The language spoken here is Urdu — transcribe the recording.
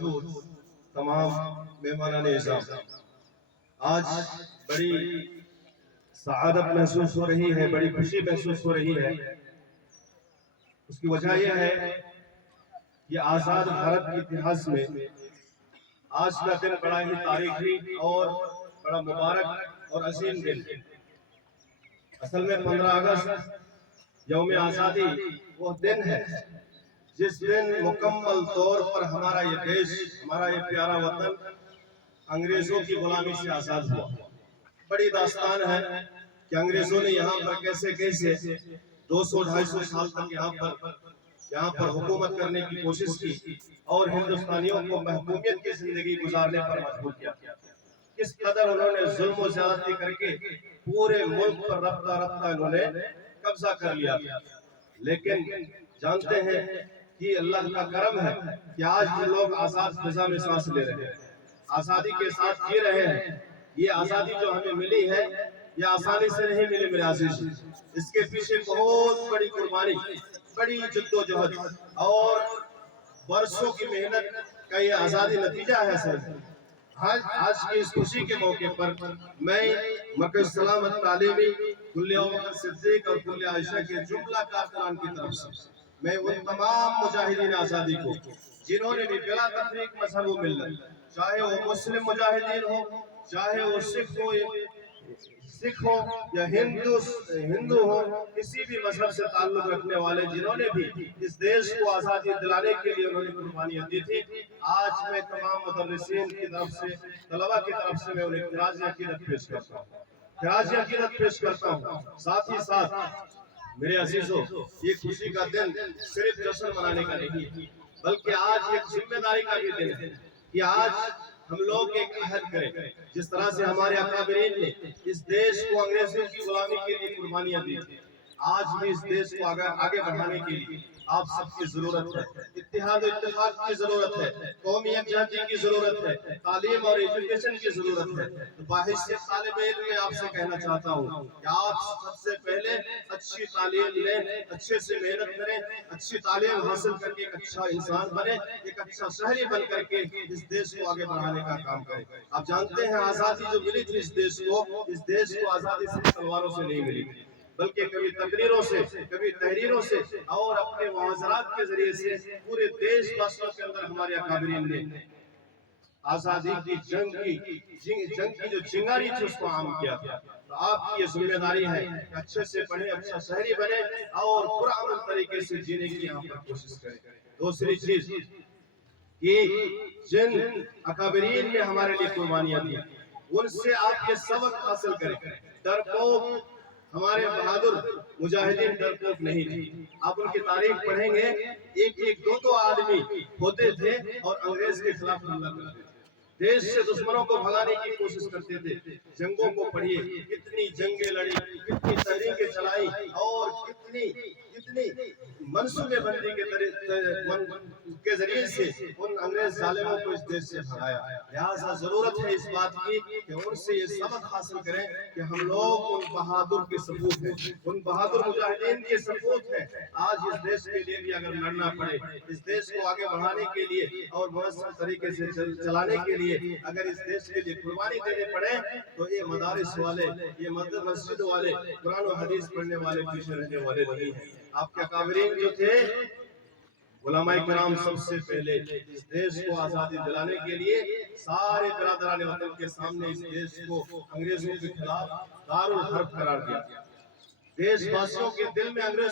موجود تمام مہمانان اعزام، آج بڑی سعادت محسوس ہو رہی ہے، بڑی خوشی محسوس ہو رہی ہے۔ اس کی وجہ یہ ہے کہ آزاد بھارت کے اتہاس میں آج کا دن بڑا ہی تاریخی اور بڑا مبارک اور عظیم دن ہے۔ اصل میں 15 اگست یوم آزادی وہ دن ہے جس دن مکمل طور پر ہمارا یہ دیش، ہمارا یہ پیارا وطن انگریزوں کی غلامی سے آزاد ہوا۔ بڑی داستان ہے کہ انگریزوں نے یہاں پر کیسے 200-250 سال تک یہاں پر حکومت کرنے کی کوشش کی اور ہندوستانیوں کو محکومیت کی زندگی گزارنے پر مجبور کیا۔ کس قدر انہوں نے ظلم و زیادتی کر کے پورے ملک پر رفتہ رفتہ انہوں نے قبضہ کر لیا۔ لیکن جانتے ہیں کہ اللہ کا کرم ہے کہ آج بھی لوگ آزاد فضا میں سانس لے رہے ہیں، آزادی کے ساتھ جی رہے ہیں۔ یہ آزادی جو ہمیں ملی ہے یہ آسانی سے نہیں ملی میرے عزیز، اس کے پیچھے بہت بڑی قربانی، بڑی جدوجہد اور برسوں کی محنت کا یہ آزادی نتیجہ ہے سر۔ آج کی اس خوشی کے موقع پر میں مرکز سلامت تعلیمی کلیہ ابوبکر صدیق اور کلیہ عائشہ کے جملہ کارکنان کی طرف سے میں ان تمام مجاہدین آزادی کو جنہوں نے بھی بلا تفریق مذہب و ملت، چاہے وہ مسلم مجاہدین ہو، چاہے وہ سکھ ہو یا ہندو ہو، کسی بھی مذہب سے تعلق رکھنے والے جنہوں نے بھی اس دیش کو آزادی دلانے کے لیے انہوں نے قربانیاں دی تھی، آج میں تمام مدرسین کی طرف سے، طلبہ کی طرف سے میں انہیں خراج عقیدت پیش کرتا ہوں، خراج عقیدت پیش کرتا ہوں۔ ساتھ ہی ساتھ میرے عزیزوں، یہ خوشی کا دن صرف جشن منانے کا نہیں بلکہ آج ایک ذمہ داری کا بھی دن ہے کہ آج ہم لوگ ایک عہد کریں، جس طرح سے ہمارے اکابرین نے اس دیش کو انگریزوں کی غلامی کے لیے قربانیاں دی تھی، آج بھی اس دیش کو آگے بڑھانے کے لیے آپ سب کی ضرورت ہے، اتحاد و اتفاق کی ضرورت ہے، قومی یکجہتی کی ضرورت ہے، تعلیم اور ایجوکیشن کی ضرورت ہے۔ تو باحثیت طالب علم میں آپ سے کہنا چاہتا ہوں کہ آپ سب سے پہلے اچھی تعلیم لیں، اچھے سے محنت کریں، اچھی تعلیم حاصل کر کے ایک اچھا انسان بنے، ایک اچھا شہری بن کر کے اس دیش کو آگے بڑھانے کا کام کریں۔ آپ جانتے ہیں آزادی جو ملی تھی اس دیش کو آزادی صرف تلواروں سے نہیں ملی تھی بلکہ کبھی تقریروں سے، کبھی تحریروں سے اور اپنے معاذرات کے ذریعے سے پورے دیش واسیوں کے اندر ہمارے اکابرین نے آزادی کی جنگ کی جو چنگاری تھی اس کو عام کیا تھا۔ تو آپ کی یہ ذمہ داری ہے کہ اچھے سے پڑھیں، اچھا شہری بنے اور پرامن طریقے سے جینے کی یہاں پر کوشش کریں۔ دوسری چیز کہ جن اکابرین نے ہمارے لیے قربانیاں دی ان سے آپ یہ سبق حاصل کریں۔ ڈرپوک ہمارے بہادر مجاہدین ڈرپوک نہیں تھے۔ آپ ان کی تاریخ پڑھیں گے، ایک دو آدمی ہوتے تھے اور انگریز کے خلاف حملہ کرتے تھے، دیش سے دشمنوں کو بھگانے کی کوشش کرتے تھے۔ جنگوں کو پڑھیے، کتنی جنگیں لڑی، کتنی تحریکیں چلائی اور کتنی منصوبے بندی کے ذریعے سے ان انگریز ظالموں کو اس دیش سے بھگایا۔ لہٰذا ضرورت ہے اس بات کی کہ ان سے یہ سبق حاصل کریں کہ ہم لوگ ان بہادر کے سپوت ہیں، ان بہادر مجاہدین کے سپوت ہیں۔ آج اس دیش کے لیے بھی اگر لڑنا پڑے، اس دیش کو آگے بڑھانے کے لیے اور منظم طریقے سے چلانے کے لیے اگر اس دیش کے لیے قربانی دینے پڑے تو یہ مدارس والے، یہ مسجد والے، قرآن و حدیث پڑھنے والے پیچھے رہنے والے نہیں ہیں۔ آپ کے اکابرین جو تھے علماء کرام سب سے پہلے اس دیش کو آزادی دلانے کے لیے سارے برادران وطن کے سامنے اس دیش کو انگریزوں کے خلاف دار الحرب قرار دیا۔ دیش واسیوں کے دل میں انگریزوں